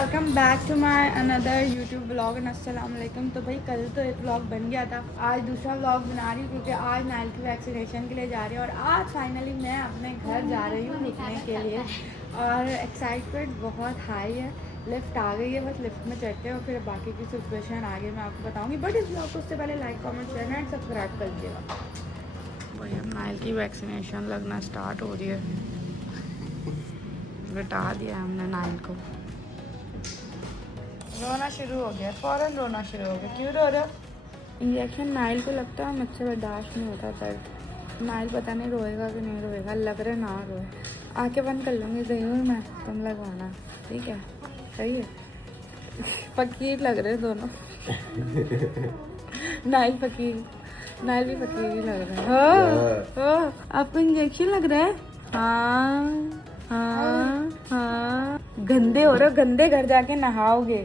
Welcome back to my another YouTube blog and अस्सलाम वालेकुम। तो भाई कल तो एक ब्लॉग बन गया था, आज दूसरा ब्लॉग बना रही हूँ क्योंकि आज नाइल की वैक्सीनेशन के लिए जा रही है और आज फाइनली मैं अपने घर जा रही हूँ रुकने के लिए और एक्साइटमेंट बहुत हाई है। लिफ्ट आ गई है, बस लिफ्ट में चढ़ते हैं और फिर बाकी की सिचुएशन आगे मैं आपको बताऊँगी। बट इस ब्लॉग को उससे पहले like comment share and subscribe कर दीजिएगा। भाई अब नाइल की वैक्सीनेशन लगना स्टार्ट हो रही है, लटा दिया हमने नाइल को। रोना शुरू हो गया, फ़ौरन रोना शुरू हो गया। क्यों रो रहे हो? इंजेक्शन नाइल को लगता है मुझसे बर्दाश्त नहीं होता दर्द। नाइल पता नहीं रोएगा कि नहीं रोएगा, लग रहा ना रोए। आंखें बंद कर लूँगी ज़रूर मैं, तुम लगवाना ठीक है? सही है। फ़कीर लग रहे दोनों। नाइल फ़कीर, नाइल भी फ़कीर ही लग रहा है। हो आपको इंजेक्शन लग रहा है? हाँ हाँ हाँ। गंदे हो रहे हो, गंदे घर जाके नहाओगे।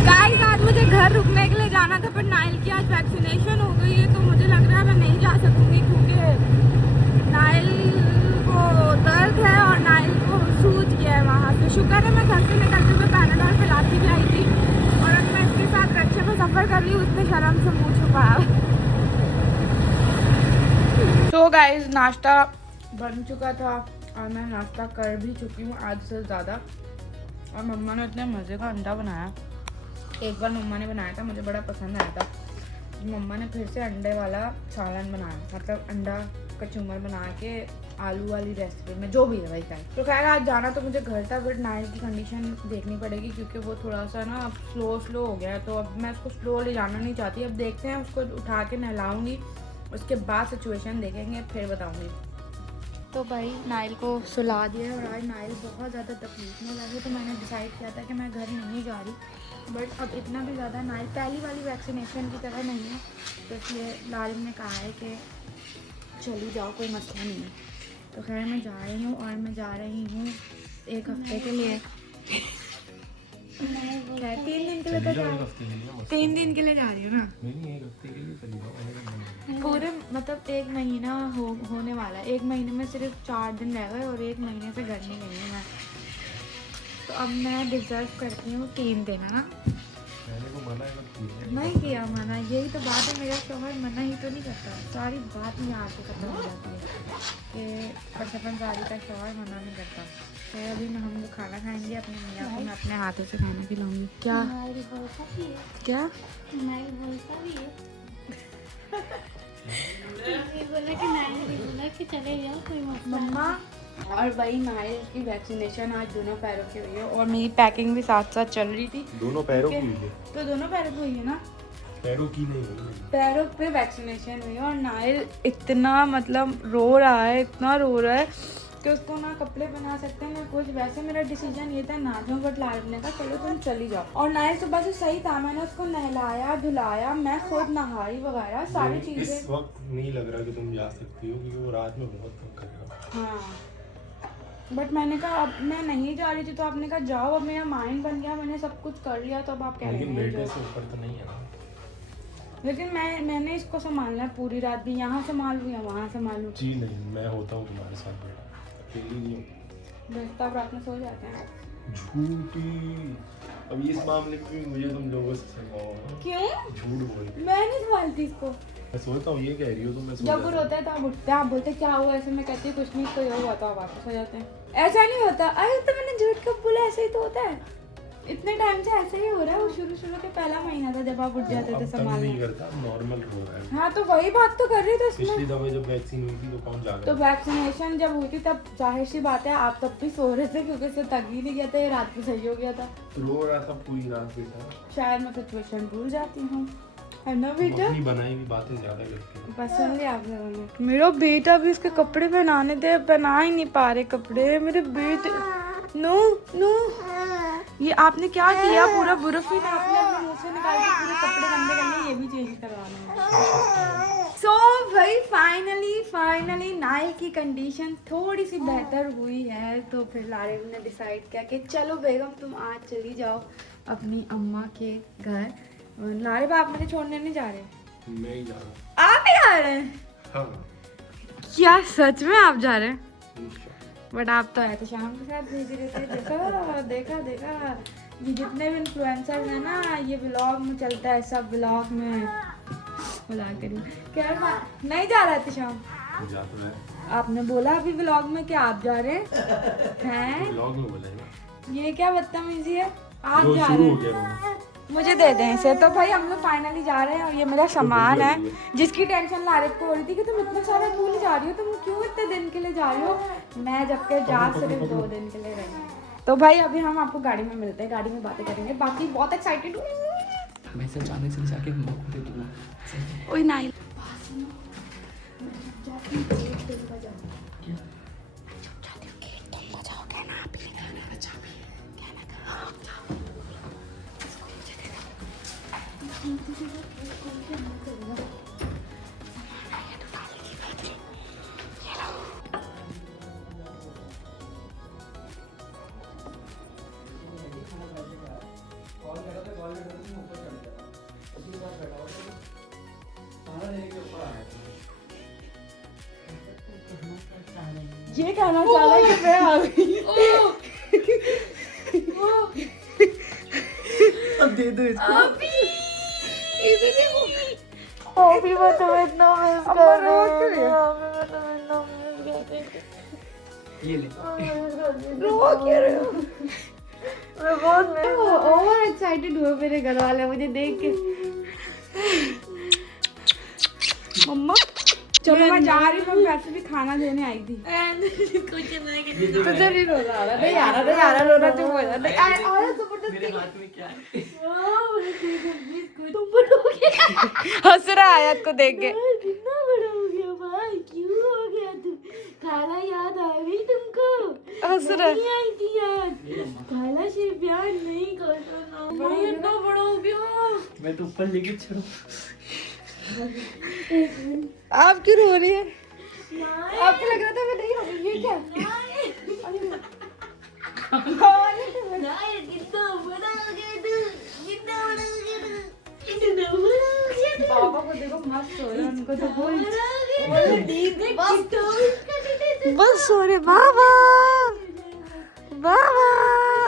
गाइस आज मुझे घर रुकने के लिए जाना था पर नाइल की आज वैक्सीनेशन हो गई है तो मुझे लग रहा है मैं नहीं जा सकूंगी क्योंकि नाइल को दर्द है और नाइल को सूज गया है वहाँ से। शुक्र है मैं घर से निकलते हुए पैनाडोल पिलाती भी आई थी और अब मैं इसके साथ रिक्शे में सफ़र कर रही हूँ, उसने शर्म से मुँह छुपाया। तो गाइस नाश्ता बन चुका था और मैं नाश्ता कर भी चुकी हूँ आज से ज़्यादा। और मम्मा ने इतने मज़े का अंडा बनाया, एक बार मम्मा ने बनाया था, मुझे बड़ा पसंद आया था। मम्मा ने फिर से अंडे वाला सालन बनाया, मतलब अंडा कचूमर बना के आलू वाली रेसिपी में, जो भी है वही खाए। तो खैर आज जाना तो मुझे घर था बट नाइल की कंडीशन देखनी पड़ेगी क्योंकि वो थोड़ा सा ना अब स्लो हो गया है तो अब मैं उसको स्लो ले जाना नहीं चाहती। अब देखते हैं, उसको उठा के नहलाऊँगी, उसके बाद सिचुएशन देखेंगे फिर बताऊँगी। तो भाई नाइल को सुला दिया और आज नाइल बहुत ज़्यादा तकलीफ में लगी तो मैंने डिसाइड किया था कि मैं घर नहीं जा रही। बट अब इतना भी ज़्यादा नाइल पहली वाली वैक्सीनेशन की तरह नहीं है तो इसलिए लालिम ने कहा है कि चली जाओ, कोई मसला नहीं है। तो खैर मैं जा रही हूँ और मैं जा रही हूँ 1 हफ्ते के लिए। 3 दिन के लिए तो जा रही हूँ, 3 दिन के लिए जा रही हूँ ना, नहीं 1 हफ्ते के लिए चली जाओ। पूरे मतलब 1 महीना होने वाला है। 1 महीने में सिर्फ 4 दिन रह गए और 1 महीने से घर नहीं गई हूँ मैं। तो अब मैं डिज़र्व करती हूँ 3 दिन, है ना? मैंने को मना नहीं किया मना, यही तो बात है, मेरा शौहर मना ही तो नहीं करता। सारी बात यहाँ से खत्म हो जाती है कि बचपन सारी का शौहर मना नहीं करता। तो अभी मैं हम लोग खाना खाएंगे, अपने मियाँ को मैं अपने हाथों से खाना खिलाऊंगी। क्या क्या मम्मा। और वही नाइल की वैक्सीनेशन आज दोनों पैरों की हुई है और मेरी पैकिंग भी साथ साथ चल रही थी। दोनों पैरों की हुई है, तो दोनों पैरों की हुई है ना, पैरों की नहीं हुई। पैरों पे वैक्सीनेशन हुई है और नाइल इतना मतलब रो रहा है, इतना रो रहा है कि उसको ना कपड़े पहना सकते हैं ना कुछ। वैसे मेरा डिसीजन ये था ना जाऊँ बट लालिम ने कहा चलो तुम चली जाओ। और नाइल सुबह से सही था, मैंने उसको नहलाया धुलाया, मैं खुद नहाई वगैरह सारी चीज़ें। इस वक्त नहीं लग रहा कि तुम जा सकती हो क्योंकि वो रात में बहुत तंग करेगा। हाँ बट मैंने कहा अब मैं नहीं जा रही थी तो आपने कहा जाओ, अब मेरा माइंड बन गया, मैंने सब कुछ कर लिया तो अब आप कह रहे लेकिन हैं बेटे से ऊपर तो नहीं है ना। लेकिन मैंने इसको संभालना है पूरी रात भी, यहाँ संभालूँ या वहाँ संभालूँ। जी नहीं, मैं होता हूँ तुम्हारे साथ बेटा, अकेली नहीं हूँ। दोस्त आप रात में सो जाते हैं? झूठी, अब इस मामले में भी मुझे तुम लोगों से संभालो। क्यों? झूठ बोल, मैं नहीं संभालती इसको। मैं सोचता हूँ ये कह रही हो तो मैं सो जब जाता वो हूँ। रोता है तो आप उठते हैं, आप बोलते हैं क्या हुआ, ऐसे मैं कहती हूँ कुछ नहीं तो ये हुआ तो आप वापस हो जाते हैं। ऐसा नहीं होता, अरे तो मैंने झूठ कब बोला, ऐसे ही तो होता है। इतने टाइम से ऐसे ही हो रहा है, वो शुरू के पहला महीना था जब आप उठ जाते थे अब तंग संभालने। नहीं करता, नॉर्मल हो रहा है। हाँ तो वही बात तो कर रही थी पिछली इसमें। दफा जब वैक्सीन हुई थी तो कौन जागा तो वैक्सीनेशन जब हुई थी तब जाहिर सी बात है आप तब भी सो रहे थे क्योंकि इससे तक ही नहीं गया था, ये रात को सही हो गया था। रो रहा था पूरी रात बेटा। शायद मैं सिचुएशन भूल जाती हूँ, है ना बेटा? अपनी बनाई हुई बातें ज्यादा करती है। पसंद है आप लोगों ने। मेरा बेटा भी इसके कपड़े पहनाने थे, पहना ही नहीं पा रहे कपड़े मेरे बेटे। नो नो, ये आपने क्या किया, पूरा बुरफ ही आपने अपने मुंह से निकाल के पूरे कपड़े गंदे करने, ये भी चेंज करवाना है। सो भाई फाइनली नाइल की कंडीशन थोड़ी सी बेहतर हुई है तो फिर लालिम ने डिसाइड किया कि चलो बेगम तुम आज चली जाओ अपनी अम्मा के घर। लालिम आप मुझे छोड़ने नहीं जा रहे? मैं ही जा रहा हूँ। आप ही जा रहे हैं? हाँ, क्या सच में आप जा रहे हैं? बट आप तो आए थे शाम के साथ भेज रहे थे। देखा ये जितने भी इन्फ्लुएंसर हैं ना, ये व्लॉग में चलता है, सब व्लॉग में बुला कर क्या नहीं जा रहा था शाम। जा तो है। आपने बोला अभी व्लॉग में कि आप जा रहे हैं। व्लॉग में बोला है। ये क्या बदतमीजी है, आप वो जा शुरू रहे हो हैं। गया मुझे दे दें इसे। तो भाई हम लोग फाइनली जा रहे हैं और ये मेरा सामान है जिसकी टेंशन लारिफ को हो रही थी कि तुम इतना सारा भूल जा रही हो, तुम क्यों इतने दिन के लिए जा रही हो। मैं जबकि जा सिर्फ 2 दिन के लिए रही। तो भाई अभी हम आपको गाड़ी में मिलते हैं, गाड़ी में बातें करेंगे। बाकी बहुत एक्साइटेड हूँ मैं सब जाने से जाके हम लोग दे दूंगा। ओए नाइल ये कहना चाह रहा है कि मैं आ गई। अब दे दो इसको। अभी मैं तुम्हें इतना मिस कर रही हूँ। ये ले। रो क्यों रहे हो? मैं बहुत ओवर एक्साइटेड हुए मेरे घर वाले मुझे देख के। मम्मा चलो मैं जा रही हूँ, मैं वैसे भी खाना देने आई थी। तुझे नहीं रोना आ रहा, नहीं आ रहा रोना चुप हो जा। नहीं आ रहा मेरे हाथ में क्या है? हंस रहा है आयत को देख के। कितना बड़ा हो गया भाई, क्यों हो गया तू? खाला याद आ गई तुमको? हंस रहा है। नहीं आई थी याद? खाला से प्यार नहीं करता ना। मैं इतना बड़ा हो गया। मैं तो ऊपर लेके चढ़ू। आप क्यों रो रही है? आपको लग रहा था मैं नहीं रो रही, ये क्या? यार कितना बड़ा हो गया तू, कितना बड़ा हो गया तू, कितना बड़ा हो गया तू। पापा को देखो मस्त हो रहा है, उनको तो बोल बस सो रहे। बाबा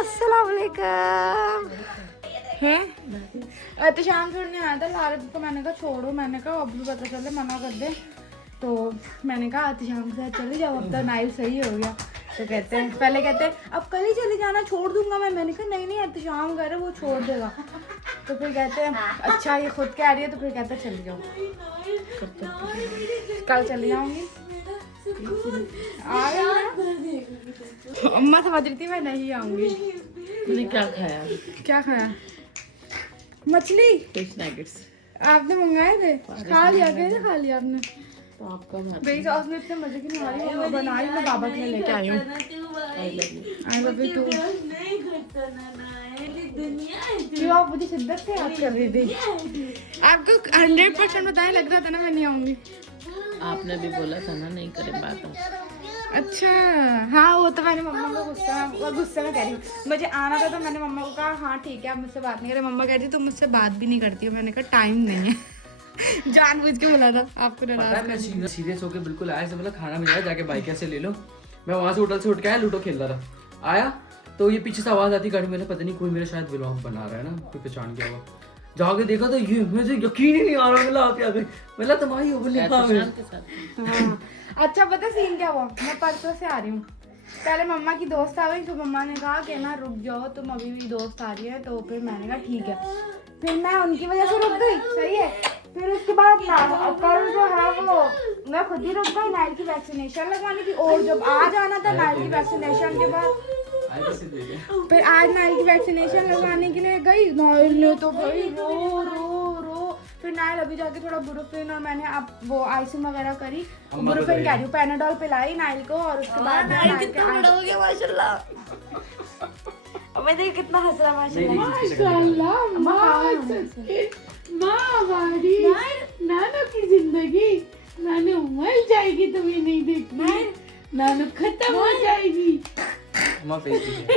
अस्सलाम वालेकुम। हैं तो शाम छोड़ने आया था लारिफ को। मैंने कहा छोड़ो, मैंने कहा अब भी पता चले मना कर दे। तो मैंने कहा आतिशाम के साथ चले जाओ, अब तो नाइल सही हो गया। तो कहते हैं पहले कहते हैं अब कल ही चले जाना, छोड़ दूंगा मैं। मैंने कहा नहीं आतिशाम कह रहे वो छोड़ देगा। तो फिर कहते हैं अच्छा ये खुद कह रही है, तो फिर कहते हैं चले जाओ। कल चली जाऊंगी। आ गई अम्मा समझ रही थी मैं नहीं आऊंगी। तूने क्या खाया? क्या खाया? मछली फिश नगेट्स। आपने मंगाए थे? खा लिया? कैसे खा लिया आपने? तो आपका मेरी सास ने इतने मजे की नहीं आ रही, मैं बनाई, मैं बाबा के लिए लेके आई हूँ। I love you too. नहीं करता ना दुनिया है तू। क्यों आप मुझे शिद्दत से याद कर रही थी? आपको 100% बताएं, लग रहा था ना मैं नहीं आऊंगी। आपने भी बोला था ना नहीं करे बात। अच्छा हाँ, वो तो मैंने मम्मा को गुस्से में कह रही हूँ। मुझे आना था तो मैंने मम्मा को कहा हाँ ठीक है आप मुझसे बात नहीं करें। मम्मा कह रही तुम मुझसे बात भी नहीं करती हो। मैंने कहा टाइम नहीं है। जानबूझ के बोला था आपको नाराज मैं सीरियस होके बिल्कुल आया, से बोला खाना मिल जाए, जाके बाइक ऐसे ले लो। मैं वहाँ से होटल से उठ के आया, लूडो खेल रहा था। आया तो ये पीछे से आवाज आती गाड़ी में, पता नहीं कोई मेरा शायद व्लॉग बना रहा है ना, कोई पहचान गया हुआ। जाके देखा तो ये मुझे यकीन ही नहीं आ रहा। मिला आप याद मिला तुम्हारी हाँ। अच्छा पता सीन क्या हुआ, मैं परसों से आ रही हूँ। पहले मम्मा की दोस्त आ गई, तो मम्मा ने कहा कि ना रुक जाओ, तुम अभी भी दोस्त आ रही है। तो फिर मैंने कहा ठीक है, फिर मैं उनकी वजह से रुक गई। सही है। फिर उसके बाद कल जो है वो मैं खुद ही रुक गई नाइल की वैक्सीनेशन लगवानी थी। और जब आज आना था नाइल की वैक्सीनेशन के बाद, फिर आज नाइल की वैक्सीनेशन लगवाने के लिए गई। नाइल ने तो भाई रो रो रो। फिर नाइल अभी जाके थोड़ा बुरुफिन और मैंने अब वो आइसिंग वगैरह करी, बुरुफिन कह रही हूँ, पैनाडोल पिलाई नाइल को। और उसके बाद नाइल कितना बड़ा हो गया माशाल्लाह। अब मैं देख कितना हंस रहा माशाल्लाह। माँ हमारी नानू की जिंदगी, नानू मर जाएगी तुम्हें नहीं देखना, नानू खत्म हो जाएगी।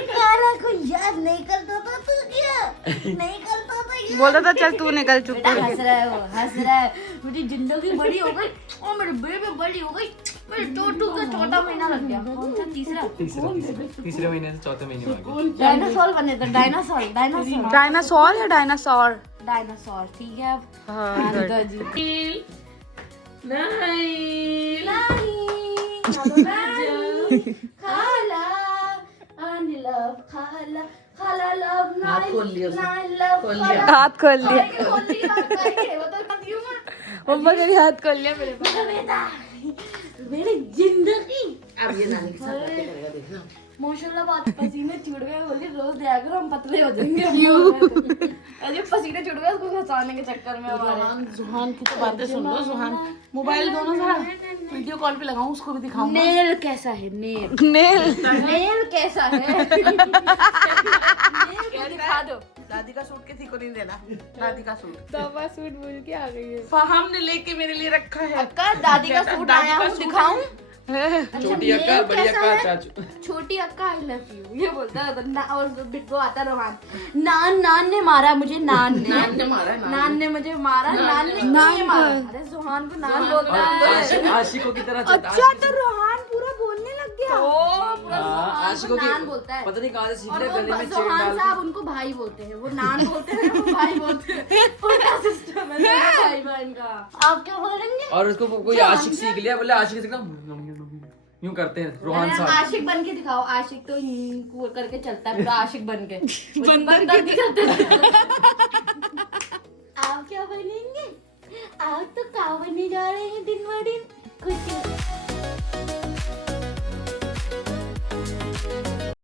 खाला को याद नहीं करता था तू क्या? नहीं करता था बोलता था चल तू निकल चुप बेटा करके। हंस रहा है वो, हंस रहा है। मेरी जिंदगी बड़ी हो गई और मेरे बेबी बड़ी हो गई। मेरे छोटू का छोटा महीना लग गया। कौन सा तीसरा? तीसरे महीने से चौथे महीने में आ गया। डायनासोर बने थे, डायनासोर डायनासोर डायनासोर या डायनासोर? डायनासोर, ठीक है। हाँ, हाँ, good. तो जी। नहीं नहीं खाला and love खाला खाला love हाथ nine खोल लिया उसने। nine love खोल खाला। लिया। हाथ खोल लिया। खोल ली बात करके, वो तो पतियों में। मम्मा ने भी हाथ खोल लिया मेरे पास। मेरा बेटा, मेरी जिंदगी। अब ये नानी के साथ बातें करेगा देखना। माशाल्लाह बहुत पसीने छूट गए, बोली रोज दिया करो हम पतले हो जाएंगे। अरे पसीने छूट गए उसको खसाने के चक्कर में हमारे। जुहान की तो बातें सुन लो। जुहान मोबाइल दोनों सा वीडियो कॉल पे लगाऊं, उसको भी दिखाऊंगा। नेल कैसा है? नेल नेल नेल कैसा है? नेल दिखा दो। दादी का सूट किसी को नहीं देना। दादी का सूट तवा सूट बोल के आ गई है। फहम ने लेके मेरे लिए रखा है। अक्का दादी का सूट दादी आया का हूँ, सूट दिखाऊं? छोटी अक्का, नेल बड़ी कैसा अक्का, है? चाचू। छोटी अक्का आई लव यू ये बोलता है। ना और बिट्टू आता रोहान, नान नान ने मारा मुझे, नान ने मारा है, नान ने मुझे मारा, नान ने नान ये मारा। अरे सुहान को नान बोलता है। आशिकों की तरह अच्छा तो रोहान पूरा बोलने लग गया। ओ पूरा हाँ, सुहान आशिकों को की नान बोलता है। पता नहीं कहाँ से सीख और रहे, वो गले में चेन सुहान डाल साहब उनको भाई बोलते हैं, वो नान बोलते हैं, वो भाई बोलते हैं। उनका सिस्टम है दोनों भाई बहन का। आप क्या बोलेंगे? और उसको कोई आशिक सीख लिया, बोले आशिक से यूं करते हैं रोहान अरे साहब। आशिक बन के दिखाओ। आशिक तो यूं करके चलता है पूरा, आशिक बन के बन करके